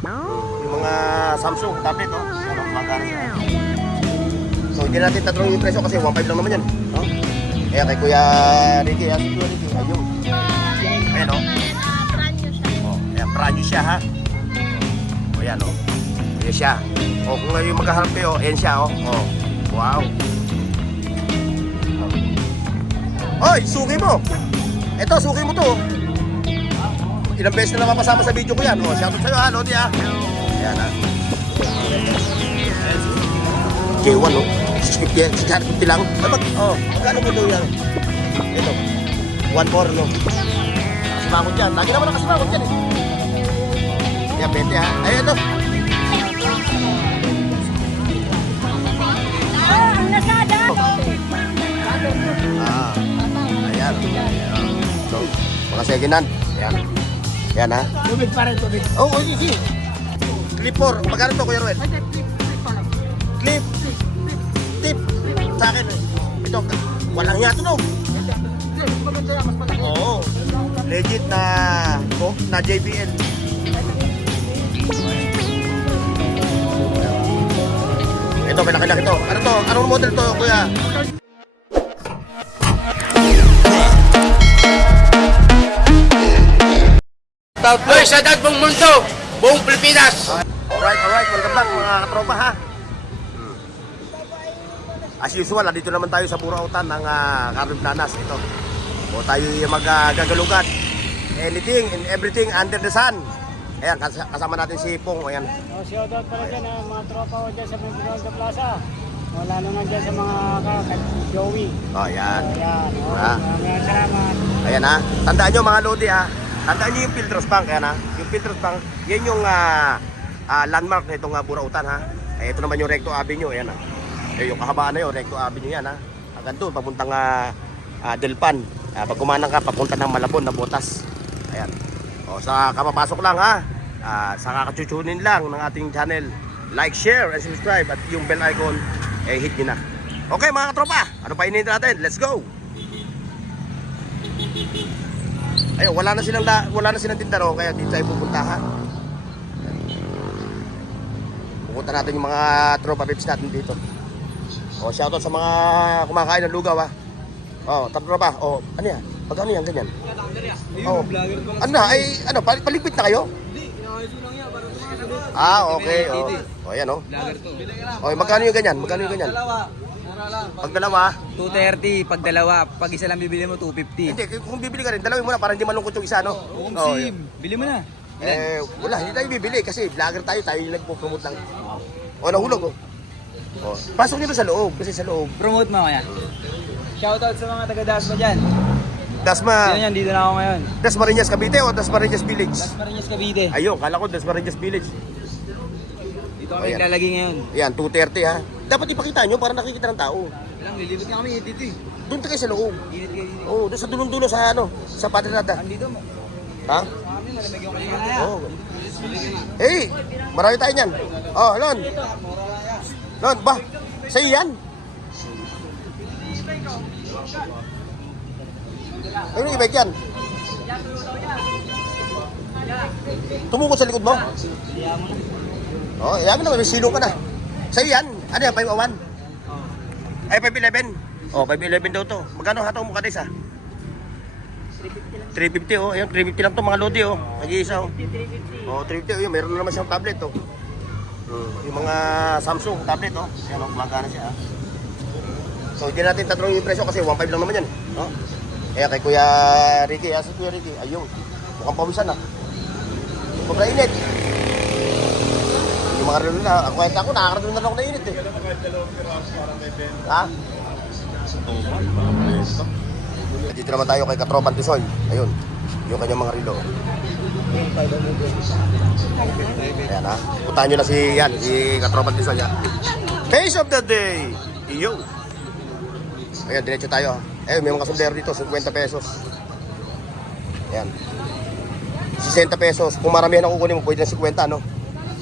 Yung mga Samsung tablet, oh. Ano, magkano siya. So, hindi natin tatanungin yung presyo kasi 1.5 lang naman yan. No? Kaya kay Kuya Ricky, si Kuya Ricky, ayun. Ayan, oh. Brand new siya. Oh, ayan, brand new siya, ha. O, ayan, oh. Ayan siya. O, kung ngayon magkaharap kayo, ayan siya, oh. Oh, wow. Oy, suki mo. Ito, suki mo to. Ilang beses na napapasama sa video ko yan. O, shoutout sa'yo, ha, Lodi, ha. Ayan, ha. K1, no? 650 lang. Oh, magkano mo daw yan? Ito. 1.4, no? Nakasimangot yan. Lagi naman nakasimangot yan, eh. Yan, 20, ha. Ay, ito. Ang Lazada! Ah. Ayan. So, mga second hand. Ayan. Ayan, ha. Tubig pa rin, tubig. Oh, sige. Clip 4. Magkano to, Kuya Ruel? Clip. Tip. Sa akin, ito, walang hiya tunog. Oo. Legit na, oh, na JBL. Ito, may nakilaki to. Ano to? Anong model to, Kuya? Hoy, sa dad buong mundo, buong Pilipinas. Alright. Welcome back, mga katropa, ha? As usual, dito naman tayo sa Burautan ng Carmen Planas. Ito. O tayo magagalugan. Anything and everything under the sun. Ayan, kasama natin si Pong. Ayan. Oh, shoutout pala dyan mga tropa ko dyan sa Mendoza Plaza. Wala naman dyan sa mga Joey. O, ayan. Ayan, Ah. maraming salamat. Ayan, ha. Tandaan nyo, mga Lodi, ha. Tandaan nyo yung Piltros Bank. Ayan, ha. Yung Piltros Bank, yan yung landmark na itong Burautan, ha. Ito naman yung Recto Avenue. Ayan, ha. Yung kahabaan na yun, Recto Avenue yan, ha. Hanggang doon, papuntang Delpan. Pag kumanang ka, papunta ng Malabon na Botas. Ayan. O, sa kapapasok lang, ha. Sa kakatsutunin lang ng ating channel. Like, share, and subscribe. At yung bell icon, hit nyo na. Okay, mga katropa. Ano pa hinihintay natin? Let's go! Ayun, wala na silang tindaro, kaya dito tayo pupunta, ha. Pupunta natin yung mga tropa pips natin dito. O, shoutout sa mga kumakain ng lugaw, ha. O, tropa. O, ano yan? Pagkano yan, ganyan? O, ano na? Ay, ano, paligpit na kayo? Okay. O, ayan, o. O, magkano yung ganyan? Pag dalawa? 230 pag dalawa, pag isa lang bibili mo 250. Hindi, kung bibili ka rin, dalawin mo na para hindi malungkot yung isa, no? O, Sim, bili mo na. wala, hindi tayo bibili kasi vlogger tayo yung nagpo-promote lang. O, nahulog, o. O, pasok nyo sa loob, kasi sa loob. Promote mo kaya. Shoutout sa mga taga Dasma dyan. Dasma, Sino yan? Dito na ako ngayon. Dasmariñas Cavite o Dasmariñas Village? Dasma Riñas Cavite. Ayun, kala ko Dasmariñas Village. Dito kami Ayan. naglalagay ngayon. Yan, 230, ha. Dapat ipakita nyo para nakikita ng tao. Lang, lilibot nga kami dito eh. Doon kayo sa loob. Init kayo dito. Oo, doon sa dulong-dulo sa sa Padre-Nada. Andito mo. Ha? Kami, malamig yung kanina. Oo. Hey, marami tayo niyan. Oh, Lon. Lon, ba? Sa'yo yan? Ano yung ibig yan? Tumukod sa likod mo? Oh, yan mo na, may silong ka na. Sa'yo yan? Ano yan, 501? Ay, 511? Oh, 511 daw to. Magkano hataw mo kada isa? 350 oh. Ayun, 350 lang to mga Lodi oh. Nag-iisa oh. Oh, 350 oh. Yun, meron na naman siyang tablet oh. Yung mga Samsung tablet oh. Yan oh, gumagana siya ah. So, hindi natin tatanungin yung presyo kasi 1.5 lang naman yan. No? Kaya kay Kuya Ricky, si Kuya Ricky, ayun. Mukhang pawisan ah. Sobrang init. Yung mga relo na, ang kwenta ko, nakakarating na ako na init eh. Ha? Dito naman tayo kay Katropan Tisoy. Ayun, yung kanyang mga relo. Ayan ha. Puntahan nyo na si Katropan Tisoy ha. Face of the day! Iyo! Ayan, diretso tayo ha. Ayun, may mga kasundero dito, 50 pesos. Ayan. 60 pesos. Kung maramihan ang kukunin mo, pwede na 50, no?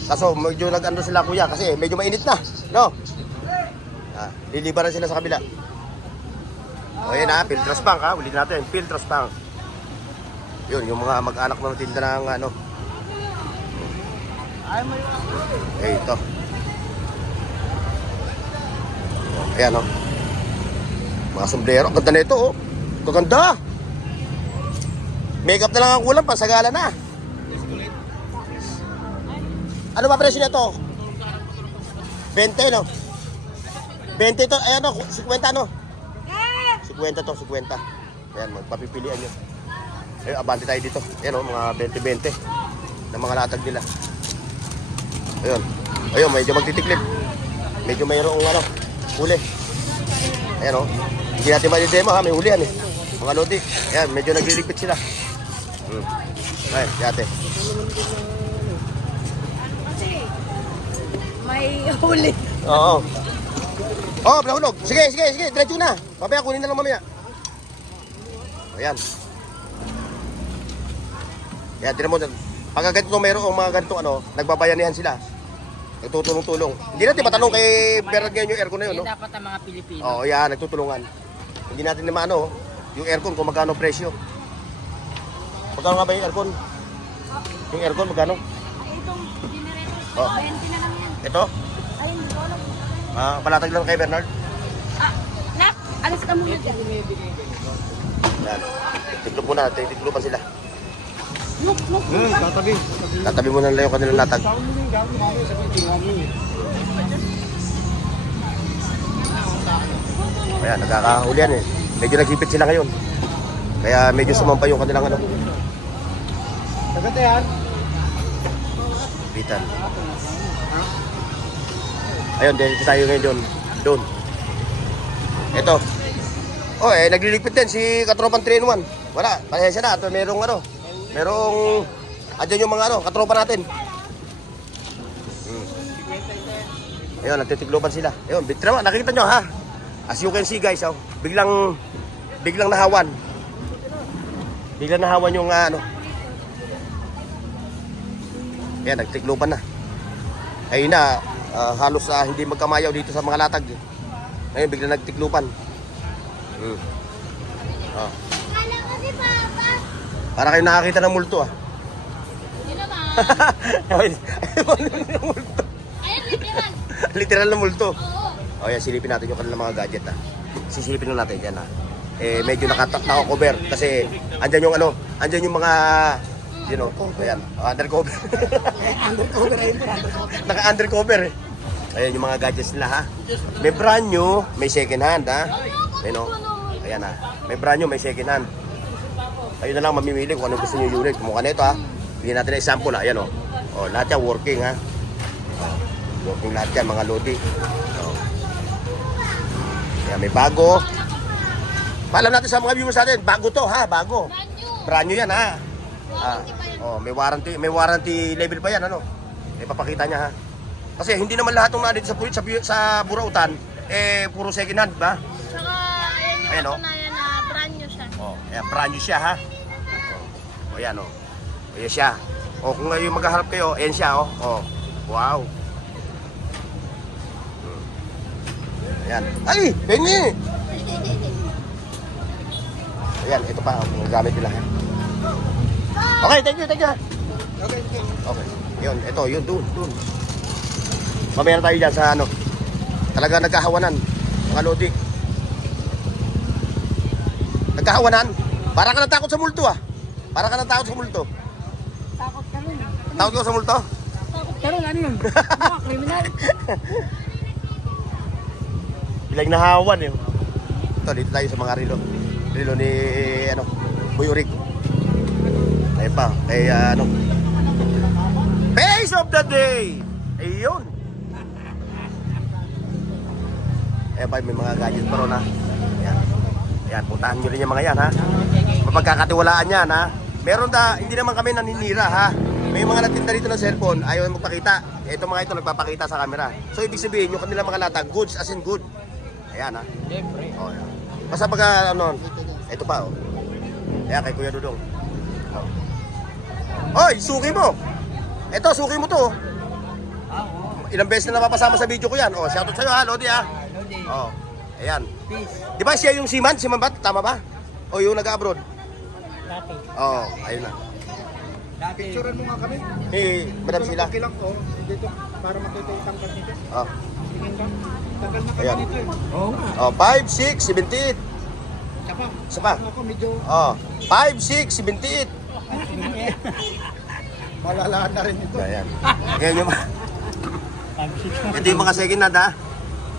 Kaso, medyo nag-ano sila kuya kasi medyo mainit na, no? Lilibaran sila sa kabila. O yan ha, Piltros Bank ha, ulit natin, Piltros Bank. Yun, yung mga mag-anak ng tinda ng ano. Ito. Ayan o. Mga sombrero. Ang ganda na ito oh. Gaganda. Makeup na lang ang kulang. Pasagala na. Ano ba presyo nito? 20 no? 20 to. Ayan o. 50 no? 50 to. 50. Ayan. Magpapipilian nyo. Ayun. Abante tayo dito. Ayan o. Mga 20-20. Na mga latag nila. Ayun. Ayun. Medyo magtitiklip. Medyo mayroong ano. Huli. Ayan o. Hindi natin ma-demo ha. May hulihan eh. Mga lodi. Ayan. Medyo naglilipit sila. Ayun. Yate. May huli. Oo. Oh, nahulog. Sige. Diretso na. Mamaya, kunin na lang mamaya. Ayan. Ayan, tinan mo. Pagka ganito mayroong mga ganito, nagbabayanihan sila. Nagtutulong-tulong. Hindi natin matanong kay Bernard ngayon yung aircon na yun, no? Dapat ang mga Pilipino. Oo, yan. Nagtutulungan. Hindi natin naman, yung aircon kung magkano presyo. Magkano nga ba yung aircon? Yung aircon, magkano? Itong generator, Oh. 20 na lang yan. Ito? Ay, hindi ko alam. Palatag lang kay Bernard. Nak, alis ka muna dyan. Yan. Tiklop muna. Tiklopan sila. Look. Tatabi muna nila yung kanilang latag. Ayan, nagkakahulian eh. Medyo naghipit sila ngayon. Kaya medyo sumampa yung kanilang Sagad yan. bitan. Ayun, dito tayo ngayon doon. Ito. Oh, nagliligpit din si Katropan 3-in-1. Wala, pasensya na. Ito, merong andyan yung mga katropa natin. Ayun, nagtitigloban sila. Ayun, bitrama, nakikita nyo ha. As you can see guys, biglang nahawan. Biglang nahawan yung Ayan, nagtigloban na. Ayun na, halos hindi magkamayaw dito sa mga latag. Ngayon, biglang nagtiglupan. Para kayo nakakita ng multo Yun naman. multo. Ayan, literal. Literal na multo. Oo. O yan, silipin natin yung kanilang mga gadget Sisilipin lang natin yan medyo naka-cover kasi andyan yung andyan yung mga ayan, undercover. Naka-undercover eh. Ayan yung mga gadgets nila ha. May brand new, may second hand ha. Ayan ha. May brand new, may second hand. Ayun na lang mamimili kung anong gusto nyo unit. Kung mukha nito ha. Bigyan natin na example ha. Ayan o. Lahat yan working ha. Working lahat yan mga lodi. Ayan, may bago. Paalam natin sa mga viewers natin, bago to ha, bago. Brand new yan ha. May warranty level pa yan Ipapakita niya ha. Kasi hindi naman lahat ng nandito sa Burautan puro second hand ba? Tsaka, ayan yung katunayan na brand new siya. Ayan, brand new siya ha. Ayan Ayan siya. Kung ngayon maghaharap kayo, ayan siya Wow. Ayan. Ay, pengi! Ayan, ito pa ang gamit nila. Okay, thank you. Okay. Yun, ito, yun, dun. Mamaya na tayo dyan sa talaga nagkahawanan, mga lodi. Nagkahawanan? Para ka natakot sa multo Para ka natakot sa multo. Takot ka rin. Takot ka sa multo? Takot ka rin, ano yun? Mga kriminal. Bilang nahawan Ito, dito tayo sa mga rilo ni Boy Urig. Ayun pa, kay Face of the day! Ayun! Ayun pa, may mga gadget pa ron ha. Ayan, puntahan nyo rin yung mga yan ha. Mapagkakatiwalaan yan ha. Meron hindi naman kami naninira ha. May mga natinda dito ng cellphone, ayaw magpakita. Ito mga ito nagpapakita sa camera. So ibig sabihin, yung kanilang mga latag, goods as in good. Ayan ha. Ayan. Basta pagka ito pa Ayan, kay Kuya Dudong. Oy, suki mo! Ito, suki mo to. Ilang beses na napapasama sa video ko yan. Shoutout sa'yo ha, Lodi ha. Ayan. Di ba siya yung Siman ba? Tama ba? O yung nag-abroad? Dati. Ayun na. Picturean mo nga kami. Ni Madam Sheila. Okay lang po. Dito, para makita yung tangkal nito. Oh. Tingin ka. Tagal na Ayan. kami nito eh. Oo nga. Oh, 5, 6, 78. Siya pa. Isa pa. Ako medyo Oh, 5, 6, 78. malalaan na rin ito. Ayan. Ayan yung ito yung mga second hand ha.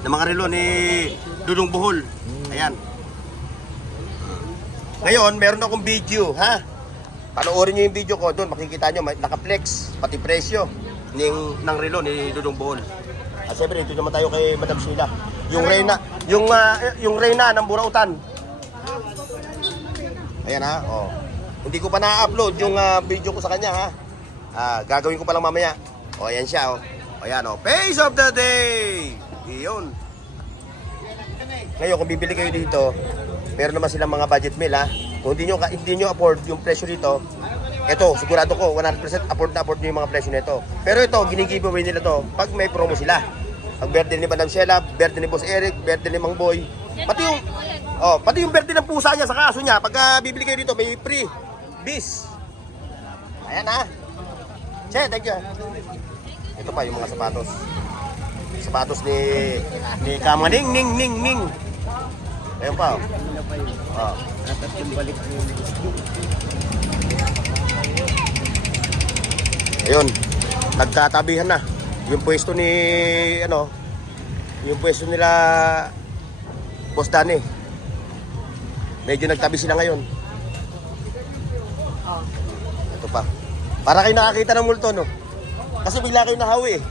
Na mga relo ni Dudong Bohol. Ayan. Ngayon, meron akong video ha. Panoorin nyo yung video ko doon, makikita nyo, naka-flex, pati presyo ng relo ni Dudong Bohol. At syempre, ito naman tayo kay Madam Sheila. Yung Reyna ng Burautan. Ayan ha, oh. Hindi ko pa na-upload yung video ko sa kanya ha. Gagawin ko pa lang mamaya. O, ayan siya oh. O, ayan oh. Face of the day! Iyon. Ngayon, kung bibili kayo dito, meron naman silang mga budget meal ha. Kung hindi nyo afford yung presyo dito, ito, sigurado ko, 100% afford na afford nyo yung mga presyo nito. Pero ito, ginigiveaway nila to pag may promo sila. Pag birthday ni Madam Sheila, birthday ni Boss Eric, birthday ni Mang Boy. Pati yung birthday ng pusa niya sa kaso niya, pag bibili kayo dito, may free bis. Ayan ha. Che, thank you. Ito pa yung mga sapatos. Sapatos ni Kamaning Ning. Ayun pa oh. Oh. Ayun, nagkatabihan na. Yung pwesto ni yung pwesto nila Boss Danny. Medyo nagtabi sila ngayon. Ito pa. Para kayo nakakita ng multo, no? Kasi bigla kayo nahawi eh.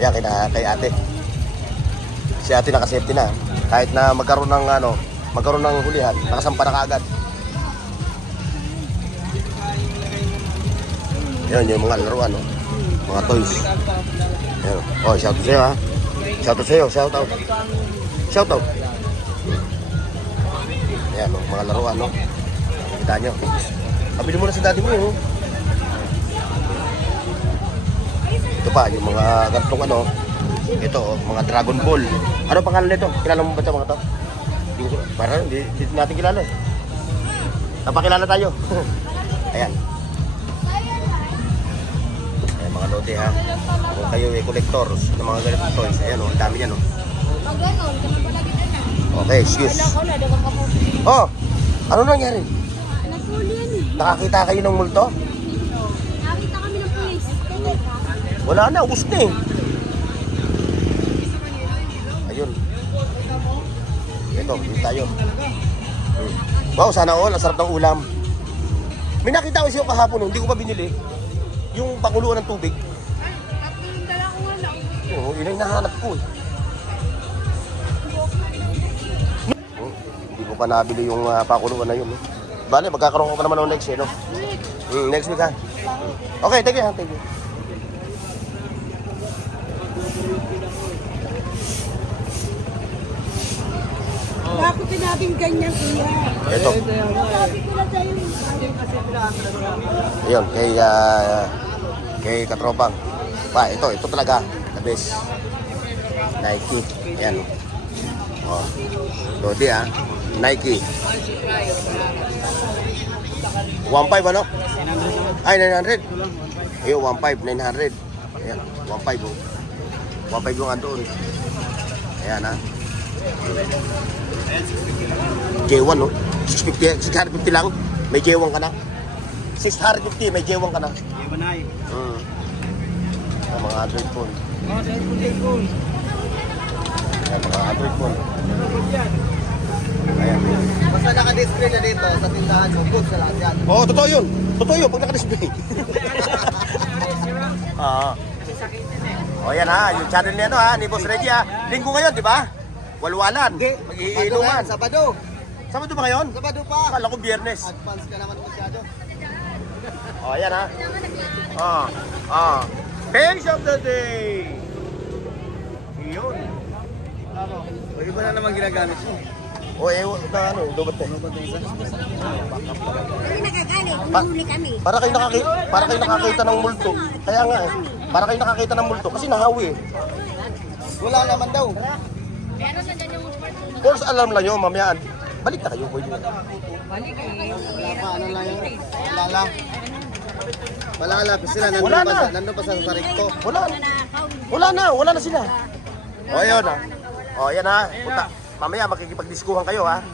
Yan, kay ate. Si ate nakasafety na. Kahit na magkaroon ng hulihan, nakasampa na kaagad. Yan, yung mga laruan, no? Mga toys. Yan. Oh, shout out sa'yo ha. Shout out sa'yo, shout out. Shout out. Yan, no? Mga laruan, no? Kita nyo. Pabili mo na sa daddy mo, oh. Ito pa, yung mga gantong ito, mga Dragon Ball. Ano pangalan nito? Kilala mo ba ito mga to? Parang hindi natin kilala eh. Napakilala tayo. Ayan. Ayan mga lote ha. Kung kayo ay collectors ng mga ganitong toys, ayan o, ang dami yan o. Okay, excuse. Oh, ano nangyari? Nakakita kayo ng multo? Nakita kami ng pulis. Wala na, ubus na eh. Ayun. Ito, dito tayo. Wow, sana all, ang sarap ng ulam. May nakita ko siya kahapon, hindi ko pa binili. Yung pakuluan ng tubig. Oo, yun ang hinahanap ko eh. Hindi ko pa nabili yung pakuluan na yun. Eh. Bale, magkakaroon ko pa naman ng next eh, no? Next week ha. Okay, thank you ha, thank you. Bakit sinabing ganyan, kuya? Ito. Sabi ko na sa'yo. Ayun, kay Katropang. Pa, ito talaga. The best. Nike. Ayan. Oh. Lodi ah. Nike. 1.5 ano? Ay, 900. Ayun, 1.5, 900. Ayan, 1.5 oh. 1.5 yung andoon. Ayan ah. J1 no? 650 lang. May J1 ka na. 650, may J1 ka na. J1 ay. Mga Android phone. Mga cellphone. Ayan, mga Android phone. Ayan. Basta naka-display na dito sa tindahan mo, good sa lahat yan. Oo, totoo yun. Totoo yun, pag naka-display. O yan ha, yung channel niya ni Boss Reggie ha. Linggo ngayon, di ba? Walwalan. Mag-iinuman. Sabado. Sabado ba ngayon? Sabado pa. Akala ko Biyernes. Advance ka naman masyado. O yan ha. Face of the day. Yun. Pwede ba na naman ginagamit mo? O lobot na. Kami nagagalit, humuli kami. Para kayo nakakita ng multo. Kaya nga eh. Para kayo nakakita ng multo. Kasi nahawi eh. Wala naman daw. Meron na dyan yung Course alam lang yun, mamaya Balik na kayo, pwede na. Ano lang yun? Wala lang. Kasi sila Wala na. nandun pa sa recto. Wala na sila. O, ayun ha. O, ayan ha. Punta. Mamaya makikipag-diskuhan kayo ha.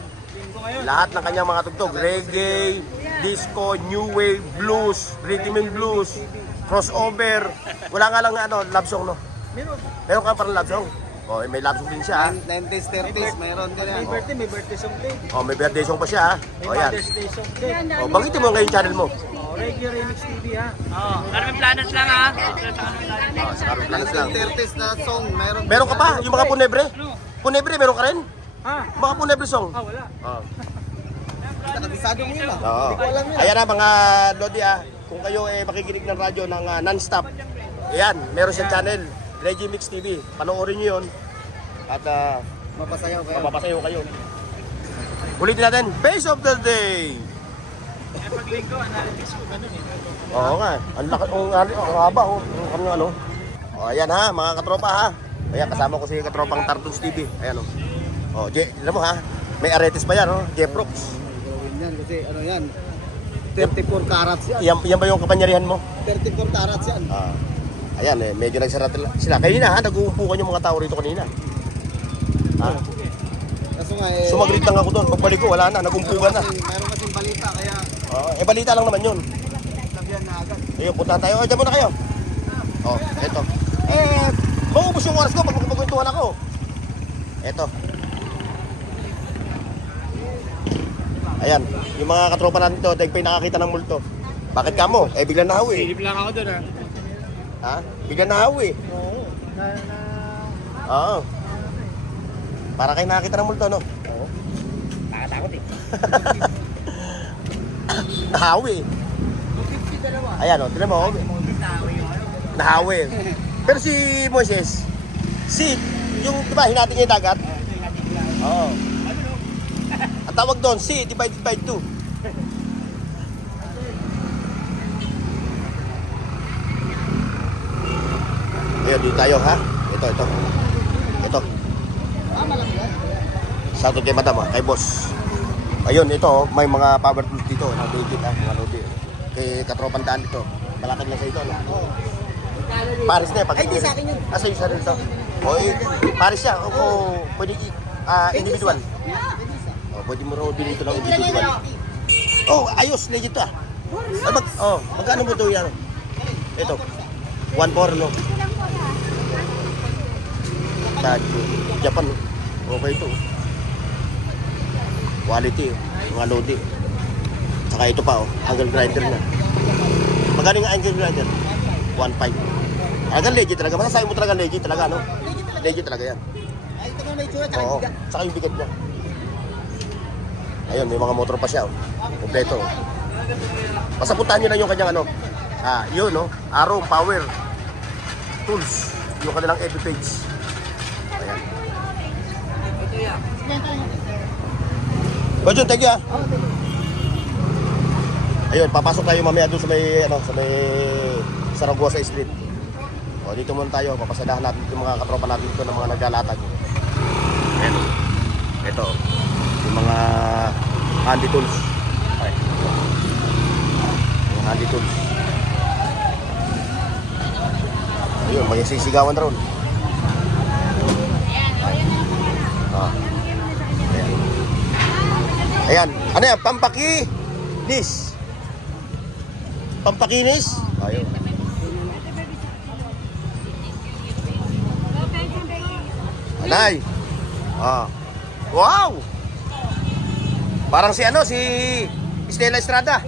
Lahat ng kanyang mga tugtog. Reggae, disco, new wave, blues, rhythm and blues, crossover. Wala nga lang love song no? Meron ka parang love song? O, may love song din siya ha. 90s, 30s, mayroon din yan. May birthday song din. O, may birthday song pa siya ha. O, yan. Mother's Day song din. O, banggitin mo ngayon channel mo. Reggae Remix TV ha. Carmen Planas lang ha. O, sa Carmen Planas lang. 30s na song, mayroon. Meron ka pa? Yung mga punebre? Punebre, meron ka rin? Ha? Mga punebre song? Wala. O. Nakabisado mo yun. Oo. Ayan na mga Lodi kung kayo makikinig ng radyo ng non-stop, ayan, meron siyang channel, Reggae Mix TV. Panoorin niyo yun at Mapasayaw kayo. mapapasayo kayo. Ulitin natin, Base of the Day. Oo nga, ang laki, ang haba, ang kanyang ano. O, ayan ha, mga katropa ha. Ayan, kasama ko si katropang Tartons TV. Ayan o. O, alam mo ha, may aretes pa yan, Jeprox. Gawin yan kasi ano yan. 34 carats yan. Yan ba yung kapanyarihan mo? 34 carats yan. Ayan medyo nagsara sila. Kanina ha, nag-uupukan yung mga tao rito kanina. Ha? Kaso nga Sumaglit lang ako doon. Pagbalik ko, wala na, nag-umpukan na. Mayroon kasing balita kaya Balita lang naman yun. sabihan na agad. Ayun, puntahan tayo. Diyan muna kayo. Eto. Maubos yung oras ko pag magkukwentuhan ako. Eto. Ayan, yung mga katropa natin to, dahil pa yung nakakita ng multo. Bakit ka mo? Biglang nahawi. Silip lang ako doon ha. Ha? Biglang nahawi. Oo. Para kayo nakakita ng multo, no? Oo. Nakatakot eh. Nahawi. Ayan, tignan mo. Nahawi. Pero si Moises, yung, di ba, hinati niya yung dagat? Oo. Ang tawag doon, C divided by 2. Ayun, dito tayo, ha? Ito. Shoutout kay madam, kay boss. Ayun, ito, may mga power tools dito, legit mga lodi. Kay katropang daan dito. Malapit lang sa ito, Paris na pag. Ay, di sa akin yun. Asa yung sarili ito? Paris siya. O, pwede individual. Pwede mo raw din ito ng individual. Ayos, legit to magkano mo ito yan? Ito, 1.4 no? Japan, okay ito. Quality, mga lodi. Saka ito pa, angle grinder na. Magkano nga angle grinder? 1.5. Talaga legit talaga. Masasabi mo talaga legit talaga, no? Legit talaga yan. Ay, ito nga may tsura, tsaka Oo, bigat. saka yung bigat niya. Ayun, may mga motor pa siya, kompleto. Basta puntahan nyo lang yung kanyang yun, no? Arrow, power, tools, yung kanilang FB page. Ayan. Bajun, thank you Ayun, papasok tayo mamaya doon sa may Saragosa Street. Dito muna tayo, papasadahan natin yung mga katropa natin dito ng mga naglalatag. Ayan. Ito, yung mga handy tools. Okay. Yung handy tools. Ayun, may sisigawan na ron. Ayan. Ano yan? Pampakinis. Pampakinis? Ayun. Anay. Wow! Parang si Stella Estrada.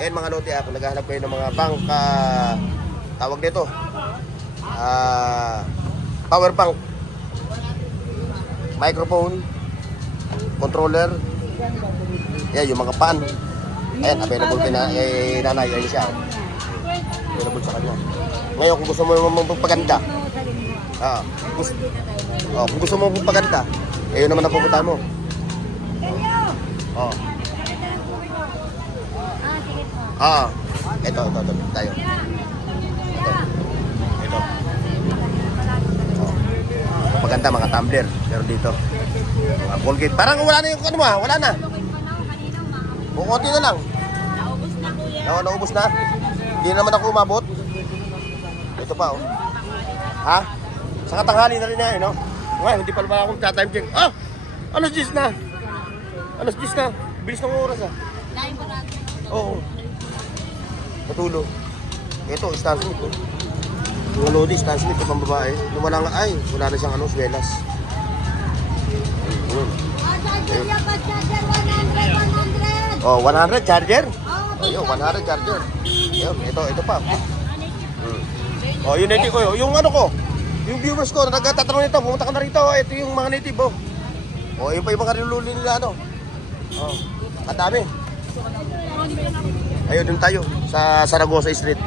Ayan mga lodi, kung naghahanap kayo ng mga bank, tawag dito, power bank, microphone, controller, yung mga pan. Ayan, available kay nanay, ayun siya. Available sa kanya. Ngayon, kung gusto mo magpaganda, kung gusto mo magpaganda, yun naman ang pupuntahan mo. Ito tayo. Ito. Maganda mga tumbler, pero dito. Mga Colgate. Parang wala na yung ano mo ha? Wala na. Kukunti na lang. Naubos na kuya. Oo, naubos na. Hindi naman ako umabot. Ito pa oh. Ha? Sa katanghali na rin na no? Ngayon, hindi pa naman akong time check. Ah! Alas 10 na. Alas 10 na. Bilis ng oras ah. Dahil marami. Oo. Matulog. Ito, Stan Smith oh. Yung Lodi, Stan Smith, ito pang babae. Yung wala nga, ay, wala na siyang ano, swelas. Ayun. Charger niya pa, charger 100. Oh, 100 charger? Oh, Ayun, 100 charger. Ayun, ito pa. Oh, yung native ko, yung ano ko, yung viewers ko, nagtatanong nito, pumunta ka na rito, ito yung mga native, oh. Oh, yun pa yung mga rinululi nila, ano. Oh, ang dami. Ayun, dun tayo, sa Saragosa Street.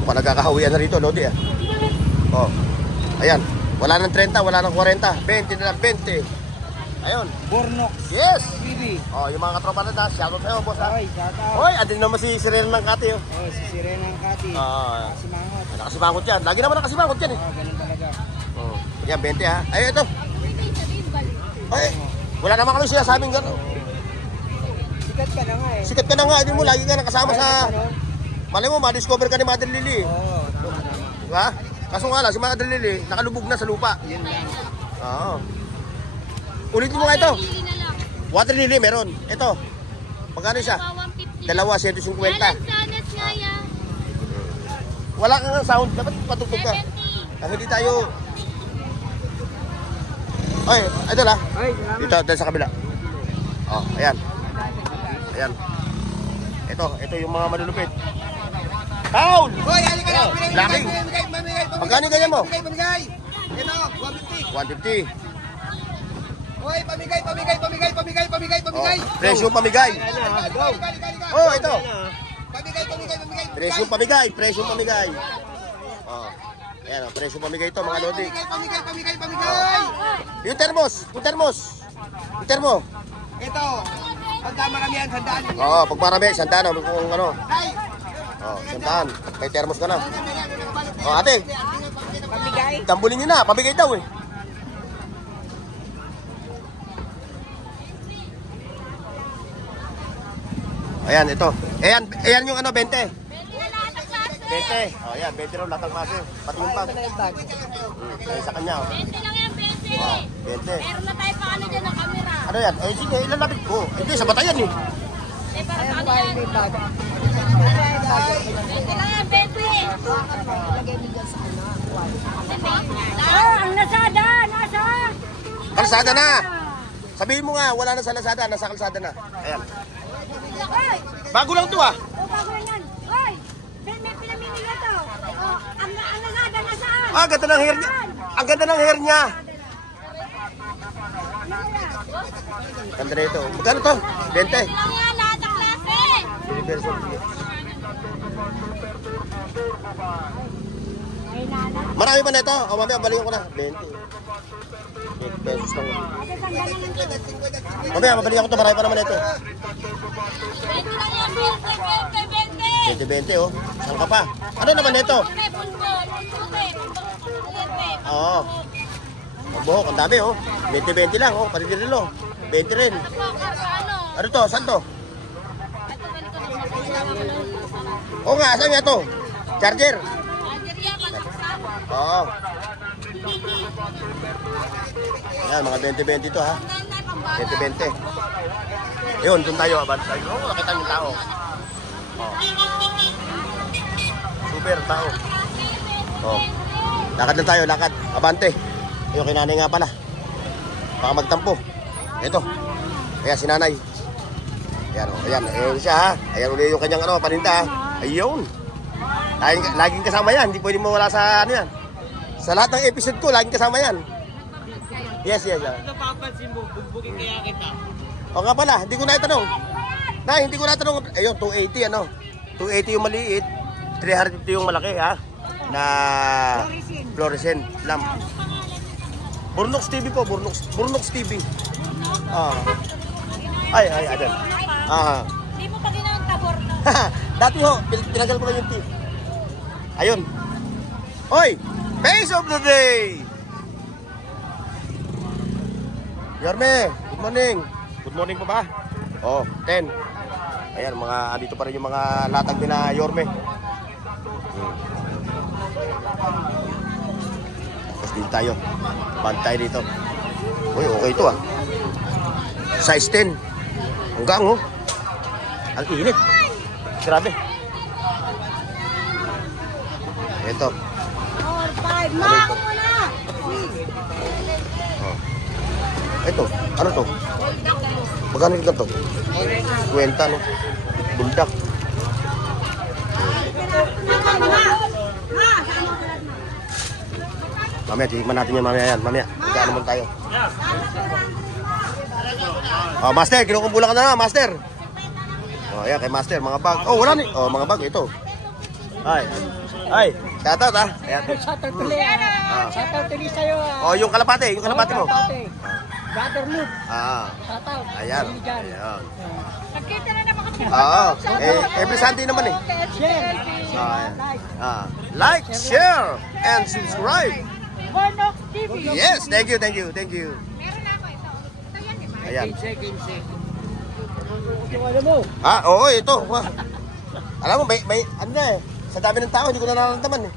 Mukhang nagkakahawian na rito, Lodi, ah. Oh, ayan, wala nang 30, wala nang 40, 20 na lang, 20. Ayun. Bornok Yes! TV. Oh, yung mga katropa na da, shoutout sa'yo, boss ha. Okay, shout out. Hoy, andin naman si Sirena ng Kati oh. Oh, si Sirena ng Kati. Ah, Si Mangot. nakasimangot yan. Lagi naman nakasimangot yan eh. Oh, ganun talaga. Oh. Yan, 20 ha. Ay, ito. Ay, wala naman kami sinasabing gano'n. Sikat ka na nga eh. Sikat ka na nga, hindi mo lagi ka nakasama sa... Ano? Malay mo, ma-discover ka ni Mother Lily. Oo. Diba? Kaso nga lang, si Mother Lily, nakalubog na sa lupa. Yun lang. Oo. Ulitin mo nga ito. Water Lily, meron. Ito. Magkano siya? Dalawa, 150. Wala kang sound. Dapat patugtog ka. Kasi hindi tayo... Ay, ito lang. Ay, salamat. Dito, dahil sa kabila. Oh, ayan. Ayan. Ito yung mga malulupit. Paul! Hoy, halika na. Laki. Magkano ganyan mo? Pamigay. Ito, 150. 150. Hoy, pamigay. Presyo pamigay. Oh, ito. Pamigay. Presyo pamigay. Oh. Ayan, presyo pamigay ito, mga lodi. Pamigay. Yung termos. Yung termo. Ito, pagkama kami yan, sandaan. Oo, pagparami, sandaan. Kung ano. Ay, Oh, sandaan. May termos ka na. Oh, ate. pamigay. Tambulin niyo na, pamigay daw eh. Ayan, ito. Ayan yung ano, 20. 20. Oh, ayan, 20 raw lahat ng klase. Pati yung bag. Ayan sa kanya, oh. 20 lang yan, 20. Oh, 20. Meron na tayo pa ano dyan ng camera. Ano yan? Eh, sige, ilalapit ko. Hindi, sa batayan eh. Eh, para sa ano yan? 20 lang yan, 20. Ang Lazada, nasa? Kalsada na! Sabihin mo nga, wala na sa Lazada, nasa kalsada na. Ayan. Hoy, Bago lang to ah. bago yan. Hoy, may pinamili ka to. Oh, ang Lazada nasaan? Ah, ganda ng hair niya. Ang ganda ng hair niya. Ganda na ito. Magkano to? 20. Lang yan, lahat ng klase. Universal. Marami pa na ito. O, mamaya, balikan ko na. 20. 20 pesos lang. Mamaya, mabalikan ko ito. Marami pa naman ito. 20 lang yan, 20, 20, oh. Saan ka pa? Ano naman ito? May punbol, Oo. Buhok, ang dami, oh. 20 lang, oh. Paridirilo. 20 rin. Ano to? Saan to? Oo nga, saan nga to? Charger. Oo. Ayan, mga 20-20 to, ha? 20-20. Yun, doon tayo. Oo, nakita yung tao. Oh. Super tao. Oh. Lakad lang tayo, lakad. Abante. Yung kinanay nga pala. Baka magtampo. Ito. Ayan, si nanay. Ayan, oh. Ayan, ayan siya, ha? Ayan ulit yung kanyang ano, paninda, ha? Ayun. Laging kasama yan. Hindi pwede mawala sa ano yan. Sa lahat ng episode ko, laging kasama yan. Yes. Napapansin mo, bugbukin kaya kita. O nga pala, hindi ko na itanong. Hindi ko na itanong. Ayun, 280 ano. 280 yung maliit. 350 yung malaki, ha? Na fluorescent lamp. Burnox TV po, Burnox TV. Ay, adyan. Hindi mo pa ginawang tabor, no? Dati ho, tinagal ko lang yung TV. Ayun. Hoy! Face of the day! Yorme, good morning. Good morning pa ba? Oh, 10. Ayan, dito pa rin yung mga latag ni na Yorme. Tapos dito tayo. Bantay dito. Uy, okay ito ah. Size 10. Hanggang oh. Ang init. Grabe. Ito. 4, 5. Ma, ako muna. Oh. Ito. Ano to? Magkano ito to? 20 no? Buldak. Mamaya, titikman natin yan mamaya yan. Mamaya, magkano mo tayo. Oh, Master, kinukumpula ka na na, Master. Oh, ayan, kay Master, mga bag. Oh, wala ni. Oh, mga bag, ito. Ay, shoutout ah. Ayan. Shoutout tuloy. Shoutout tuloy sa'yo. Oh, yung kalapate mo. Brother Luke. Shoutout. Ayan. Dyan. Ayan. Nagkita na naman kami. Every Sunday naman eh. Share. Like, share, and subscribe. Bonok TV. Yes, thank you. Meron na ako ito. Ito yan, di ba? Ayan. Ano mo? Oo, ito. Wah. Alam mo, may ano na eh. Sa dami ng tao, hindi ko na nararamdaman eh.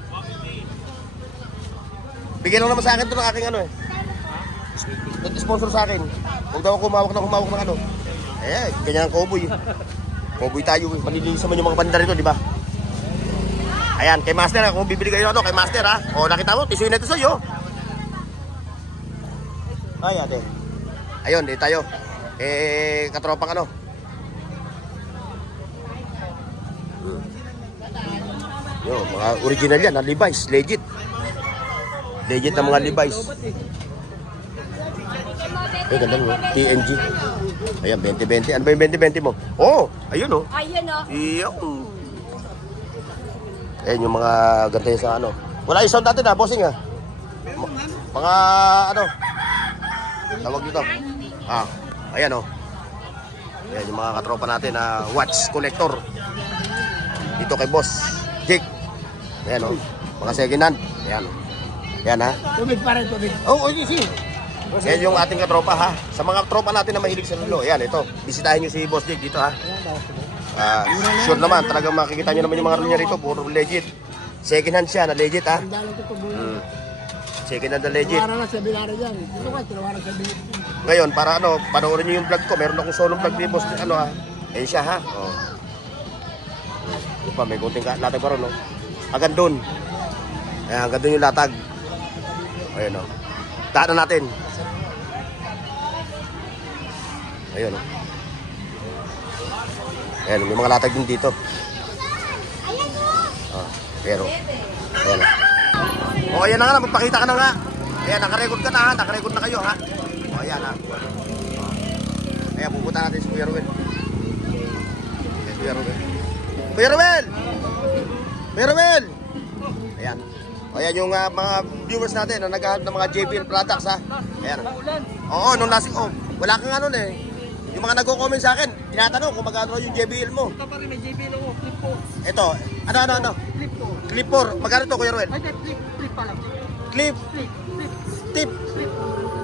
Bigyan lang naman sa akin ito ng aking ano eh. Sponsor sa akin. Huwag daw ako humawak ng ano. Eh, ganyan ang cowboy. Cowboy tayo eh. Manilisan man yung mga banda rito, di ba? Ayan, kay Master, kung bibili kayo ano, kay Master ha. O, nakita mo, tisuin na ito sa'yo. Ay, ate. Ayun, di tayo. Katropang ano. Yo, mga original yan, Levi's, legit. Legit na mga Levi's. Ganda mo, TNG. Ayan, 20-20. Ano ba yung 20-20 mo? Oh, ayun oh. Ayun o. Iyon. Ayan yung mga gantay sa ano. Wala yung sound natin ha, bossing ha. Mga ano. Tawag dito. Ayan oh. Ayan yung mga katropa natin na watch collector. Dito kay boss Jake. Ayan oh. Mga second hand. Ayan. Ayan ha. Tubig pa rin, tubig. Oh, okay, Ayan yung ating katropa ha. Sa mga tropa natin na mahilig sa lulo. Ayan, ito. Bisitahin nyo si Boss Jake dito ha. Sure naman, talagang makikita nyo naman yung mga relo niya rito. Puro legit. Second hand siya na legit ha. Second hand na legit. Tinawaran na sa Binara dyan. Dito ka, tinawaran sa Binara. Ngayon, para ano, panoorin nyo yung vlog ko. Meron akong solo vlog ni Boss ano ha. Ayan siya ha. Oh. Ito pa, may kunting latag pa ron no. Hanggang dun. Ayan, hanggang dun yung latag. Ayan o. Daan na natin. Ayun oh. Ayan, may mga latag din dito. Pero ayan oh. Ayan na nga, magpakita ka na nga. Ayan, nakarecord ka na ha. Nakarecord na kayo ha. Ayan ha. Ayan, pupunta natin si Kuya Ruel. Kuya Ruel! Ayan. Ayan yung mga viewers natin na naghahanap ng mga JBL products ha. Ayan. Oo, nung lasing wala kang ano eh. Yung mga nagko-comment sa akin, tinatanong kung magkano yung JBL mo. Ito pa rin, may JBL ako, flip po. Ito, ano? Flip po. Clip 4. Magkano to, Kuya Ruel? Ay, flip pa lang. Clip, Flip. tip.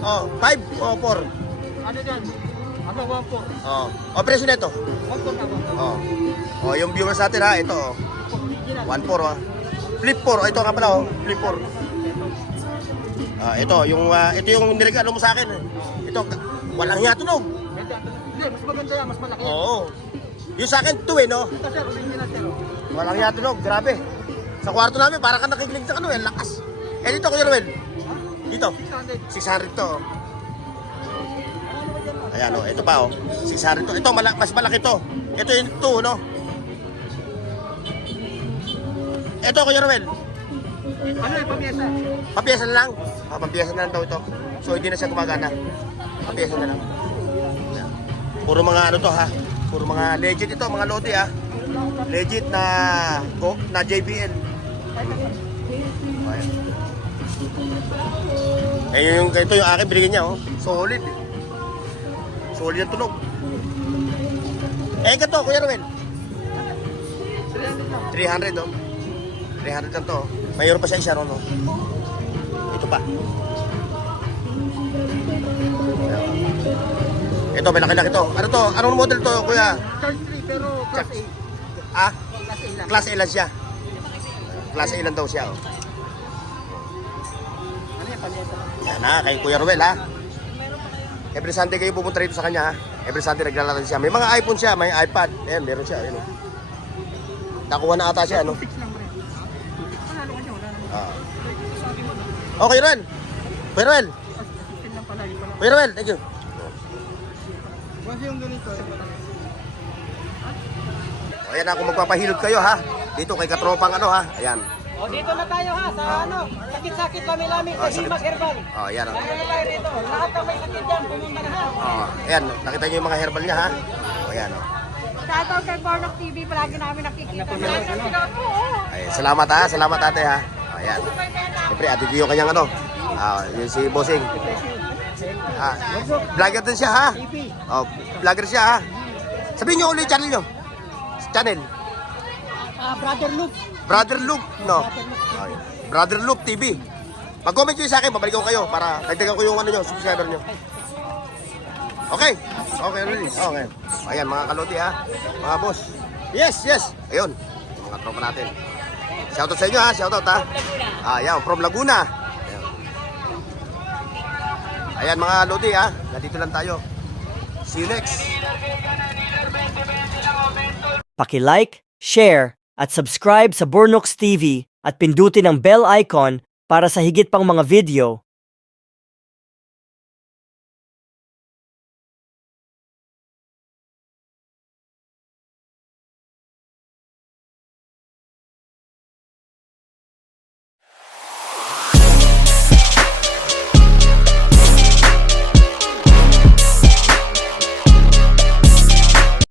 Oh, 5 o 4. Ano dyan? Ano, 1 po. Oh. O presyo nito. 1 po na ba? Oh. Oh, yung viewers natin ha, ito oh. 1.4 oh. Flip 4. Ito nga pala oh, flip 4. Ito yung niregalo mo sa akin eh. Ito, walang hiya tunog. Hindi, mas maganda yan, mas malaki. Oo. Yung sa akin 2 eh no. Ito sir, original sir. Walang hiya tunog, grabe. Sa kwarto namin, parang ka nakikinig sa ano eh, lakas. Eh dito Kuya Ruel. Dito. 600 to oh. Ayan oh, ito pa oh. 600 to. Ito, mas malaki to. Ito yung 2 no. Ito Kuya Ruel. Ano yung pamiyesa? Papiyesa na lang. Papiyesa na lang daw ito. So hindi na siya gumagana. Papiyesa na lang. Ayan. Puro mga ano to ha. Puro mga legit ito, mga lodi ha. Legit na JBL. Ayan. Ito yung akin binigyan niya oh. Solid. Solid ang tunog. Ito Kuya Ruel. 300 oh. 300 lang to oh. Mayroon pa siya isa ron, no? Ito pa. Ito, may laki-laki to. Ano to? Anong model to, kuya? Charge 3 pero class A. Ah? Class A lang siya. Class A lang daw siya, oh. Ano yan, paleta? Yan ha, kay Kuya Ruel ha. Every Sunday kayo pupunta rito sa kanya ha. Every Sunday naglalaro siya. May mga iPhone siya, may iPad. Ayan, meron siya. Ayan, oh. Nakuha na ata siya, no? 6 lang pre. Panalo ka niya, wala naman. Ah. Okay, Ruel. Kuya Ruel. 16 lang pala, yung pala. Kuya Ruel, thank you. Kasi yung ganito, O, ayan ha, kung magpapahilot kayo ha. Dito kay Katropang ano ha. Ayan. O dito na tayo ha, sa ano, sakit-sakit lami-lami, Ah, sa sakit. Himas Herbal. O, ayan o. Ano na tayo rito? Lahat ng may sakit dyan, pumunta na ha. O, ayan. Nakita niyo yung mga herbal niya ha. O, ayan o. Shoutout kay Bornok TV, palagi namin nakikita. Lagi namin oo. Ay, salamat ha. Salamat ate ha. O, ayan. Siyempre, ate yung kanyang ano. Yun si Bossing. Vlogger din siya ha. Oh, vlogger siya ha. Sabihin niyo ulit channel niyo. Channel. Brother Luke. Brother Luke, no? Ay, Brother Luke TV. Mag-comment nyo sa akin, babalik ko kayo para dagdagan ko yung ano nyo, subscriber nyo. Okay. Okay, really. Okay. Ayan, mga kaloti ha. Mga boss. Yes, yes. Ayun. Yung mga tropa natin. Shoutout sa inyo ha. Shoutout ha. Ayan, from Laguna. Ayan mga lodi ha. Nandito lang tayo. See you next. Paki-like, share, at subscribe sa Bornox TV at pindutin ang bell icon para sa higit pang mga video.